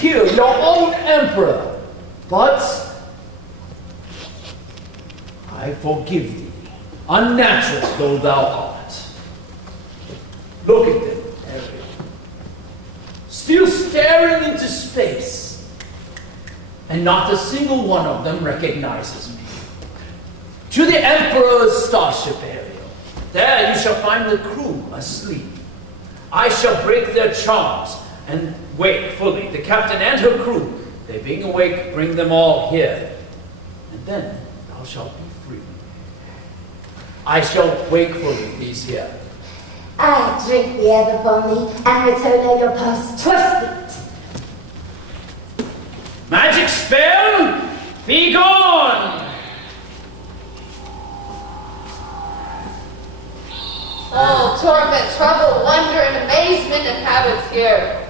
kill your own emperor. But I forgive thee, unnatural though thou art. Look at them, Ariel. Still staring into space, and not a single one of them recognizes me. To the Emperor's starship, Ariel. There you shall find the crew asleep. I shall break their charms and wake fully the captain and her crew. They being awake, bring them all here, and then thou shalt be free. I shall wake fully these here. I drink the air before me and return all your past twisted. Magic spell, be gone! All torment, trouble, wonder, and amazement inhabits here.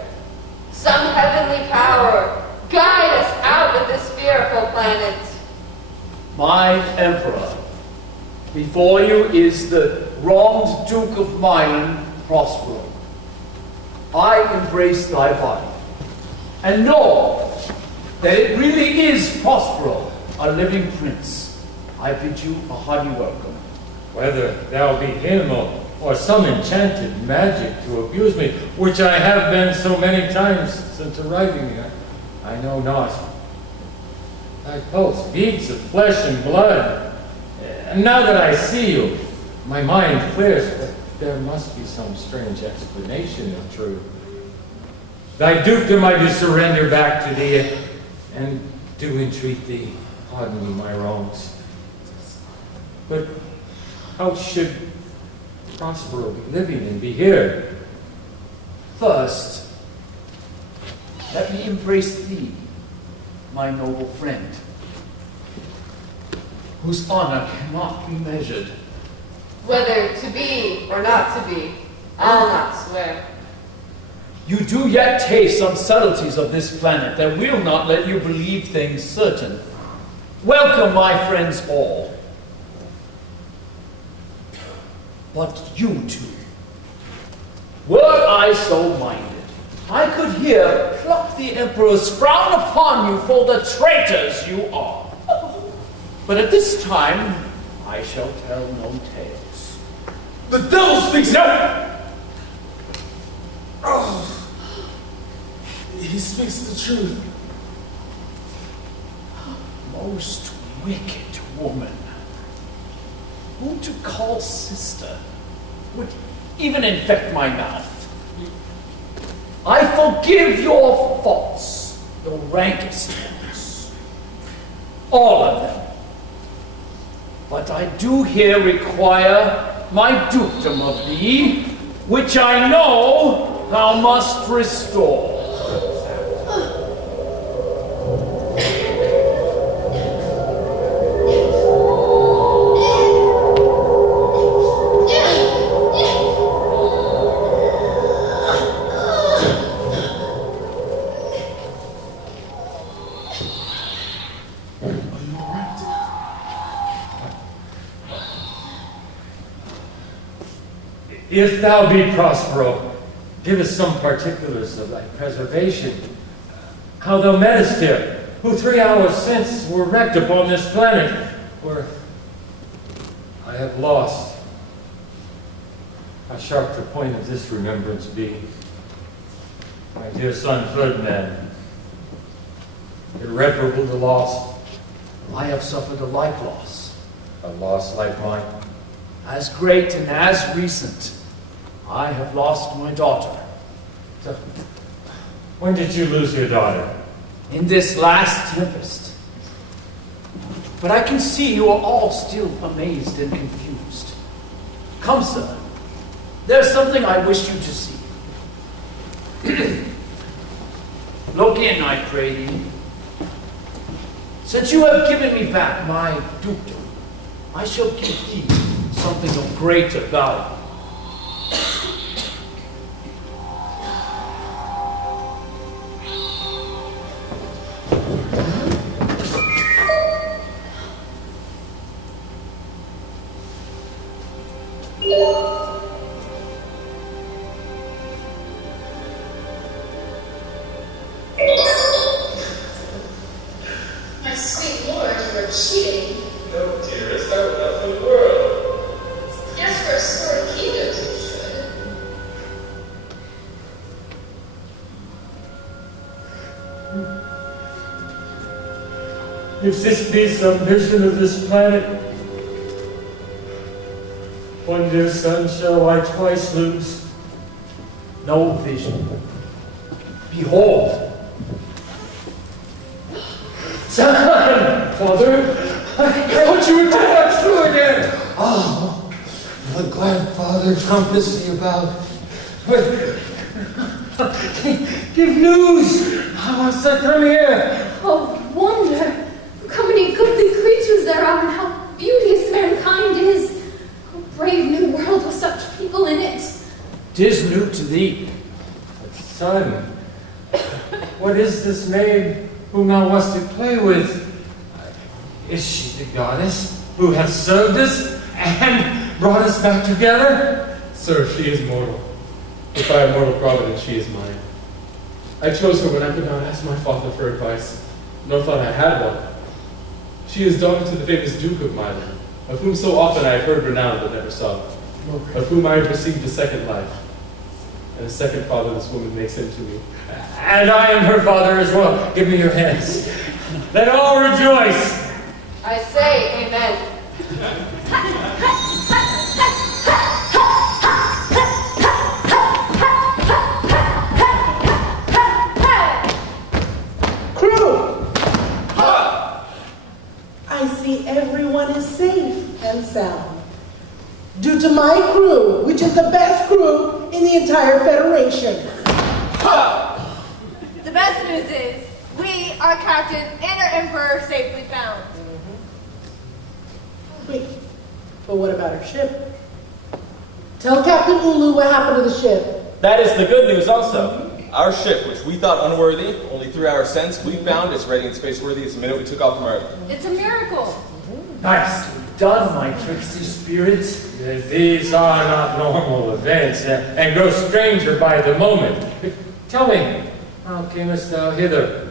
Some heavenly power, guide us out of this fearful planet. My emperor, before you is the wronged Duke of Milan, Prospero. I embrace thy body, and know that it really is Prospero, a living prince. I bid you a hearty welcome. Whether thou be him or some enchanted magic to abuse me, which I have been so many times since arriving here, I know not. Thy pulse beats of flesh and blood, and now that I see you, my mind clears, but there must be some strange explanation of truth. Thy dukedom I do surrender back to thee, and do entreat thee, pardon me my wrongs. But how should Prospero be living and be here? First, let me embrace thee, my noble friend, whose honor cannot be measured. Whether to be or not to be, I'll not swear. You do yet taste some subtleties of this planet that will not let you believe things certain. Welcome, my friends all. But you two, were I so minded, I could here pluck the Emperor's frown upon you for the traitors you are. But at this time, I shall tell no tales. The devil speaks! No! Oh, he speaks the truth. Most wicked woman, whom to call sister would even infect my mouth. I forgive your faults, the rankest ones, all of them. But I do here require my dukedom of thee, which I know thou must restore. If thou be Prospero, give us some particulars of thy preservation. How thou mettest here, who 3 hours since were wrecked upon this planet, where I have lost. How sharp the point of this remembrance be. My dear son Ferdinand, irreparable the loss. I have suffered a like loss, A loss like mine. as great and as recent. I have lost my daughter. So, when did you lose your daughter? In this last tempest. But I can see you are all still amazed and confused. Come, sir. There's something I wish you to see. Look in, I pray thee. Since you have given me back my dukedom, I shall give thee something of greater value. If this be some vision of this planet, one dear son shall I twice lose. No vision. Behold. Son! Father, I thought you were dead. That's true again. Oh, the glad Father compassed thee about. Give news. How must I come here? Oh, wonder! How many goodly creatures there are, and how beauteous mankind is! A brave new world with such people in it! 'Tis new to thee. Son, what is this maid whom thou wast to play with? Is she the goddess who hath served us and brought us back together? Sir, she is mortal. If by a mortal providence, she is mine. I chose her when I could not ask my father for advice, nor thought I had one. She is daughter to the famous Duke of Milan, of whom so often I have heard renowned but never saw, of whom I have received a second life, and a second father this woman makes him to me. And I am her father as well. Give me your hands. Let all rejoice. I say amen. Crew! I see everyone is safe and sound. Due to my crew, which is the best crew in the entire Federation. The best news is, we, our captain, and our emperor safely found. Wait, but what about our ship? Tell Captain Ulu what happened to the ship. That is the good news also. Our ship, which we thought unworthy, only 3 hours since, we found is ready and space-worthy as the minute we took off from Earth. It's a miracle. Nicely done, my tricksy spirit. These are not normal events, and grow stranger by the moment. Tell me, how camest thou hither?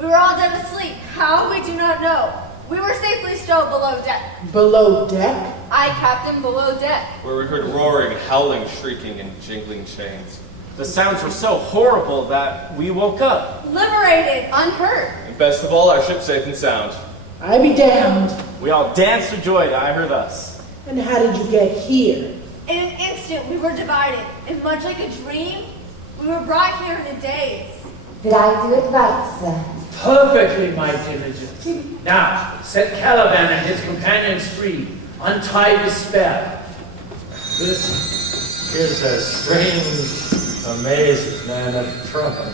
We were all dead asleep. How? We do not know. We were safely stowed below deck. Below deck? I, captain, below deck. Where we heard roaring, howling, shrieking, and jingling chains. The sounds were so horrible that we woke up. Liberated, unhurt. And best of all, our ship safe and sound. I be damned. We all danced for joy to I heard thus. And how did you get here? In an instant, we were divided. And much like a dream, we were brought here in a daze. Did I do it right, sir? Perfectly, my diligence. Now, set Caliban and his companions free. Untie the spell. This is a strange, amazing man of trouble.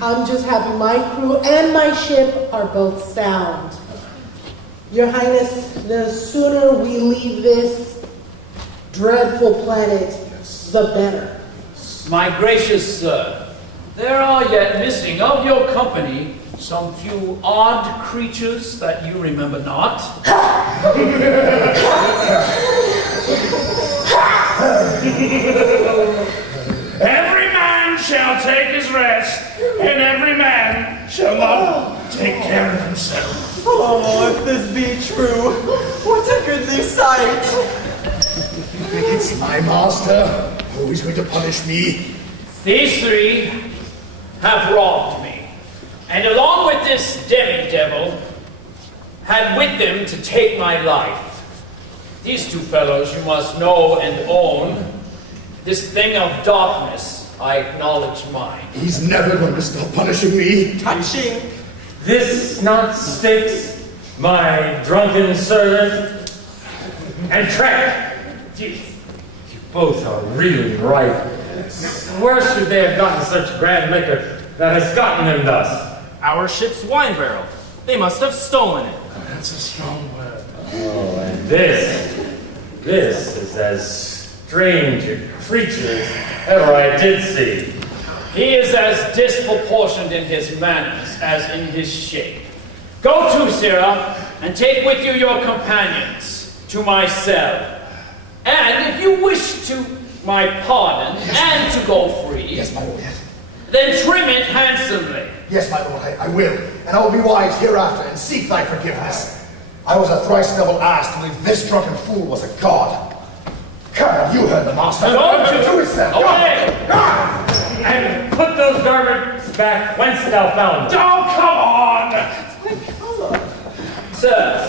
I'm just happy my crew and my ship are both sound. Your Highness, the sooner we leave this dreadful planet, the better. My gracious sir, there are yet missing of your company some few odd creatures that you remember not. Every man shall take his rest, and every man shall not take care of himself. Oh, if this be true, what a goodly sight! It's my master who is going to punish me. These three have robbed me, and along with this demi-devil, had with them to take my life. These two fellows you must know and own. This thing of darkness, I acknowledge mine. He's never going to stop punishing me. Touching! This not sticks, my drunken servant, and Trek. Gee, you both are really right. Where should they have gotten such grand liquor that has gotten them thus? Our ship's wine barrel. They must have stolen it. That's a strong word. Oh, and this is as strange a creature as ever I did see. He is as disproportioned in his manners as in his shape. Go to, Sirrah, and take with you your companions to my cell. And if you wish to my pardon and to go free, Yes, my lord. then trim it handsomely. Yes, my lord, I will. And I will be wise hereafter and seek thy forgiveness. I was a thrice double ass to believe this drunken fool was a god. Come, you heard the master. Go to his cell. away! And put those garbage back whence thou found it. Oh, come on! Sirs,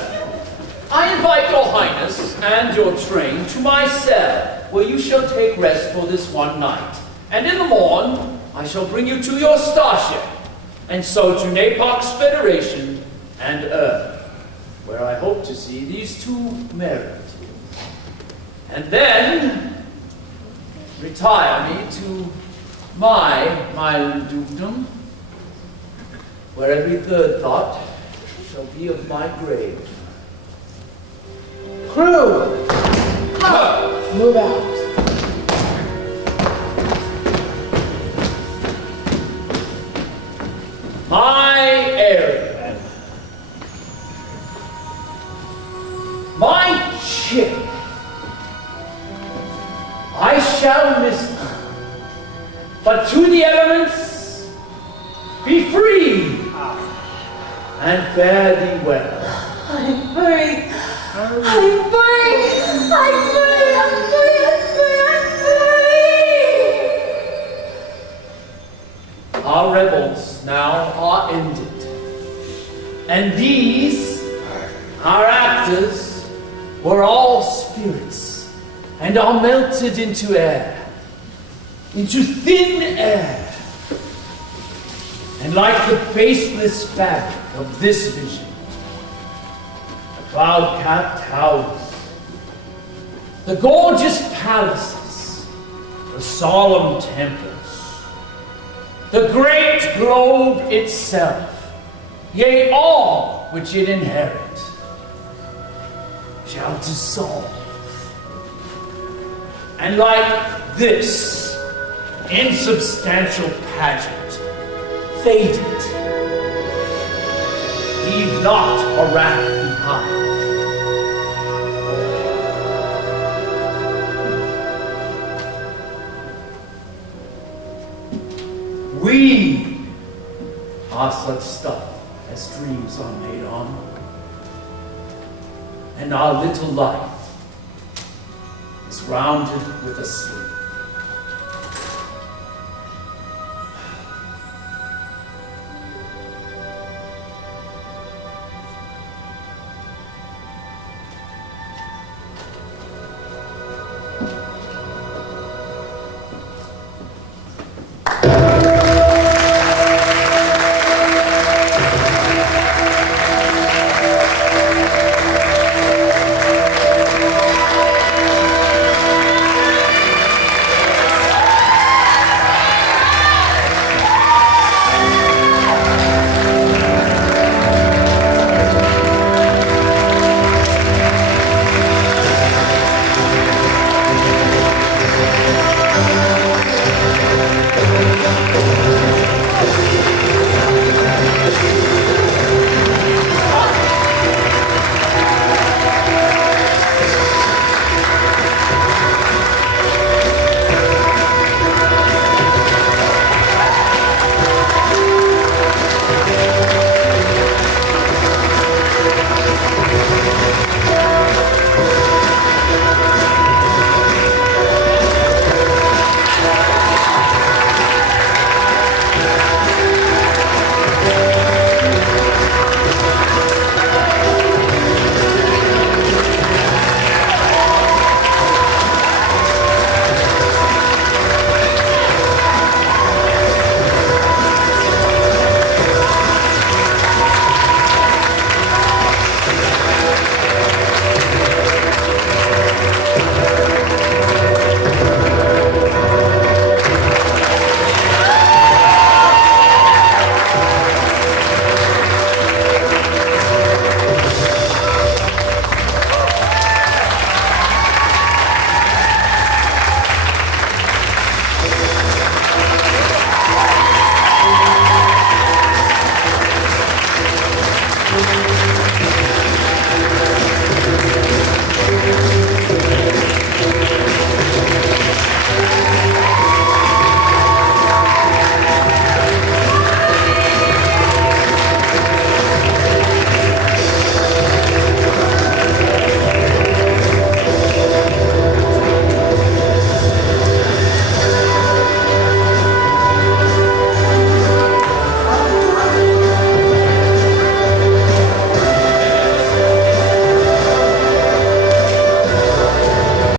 I invite your highness and your train to my cell, where you shall take rest for this one night. And in the morn, I shall bring you to your starship, and so to Napok's Federation and Earth, where I hope to see these two married. And then retire me to my dukedom, where every third thought shall be of my grave. Crew, move out. My area, my ship. I shall miss thee, but to the elements be free and fare thee well. I'm free. I'm free. I'm free. I'm free. I'm free. I'm free. Our revels now are ended, and these, our actors, were all spirits, and are melted into air, into thin air. And like the faceless fabric of this vision, the cloud-capped towers, the gorgeous palaces, the solemn temples, the great globe itself, yea, all which it inherit, shall dissolve. And like this insubstantial pageant, faded, leave not a rack behind. We are such stuff as dreams are made on, and our little life is rounded with a sleep.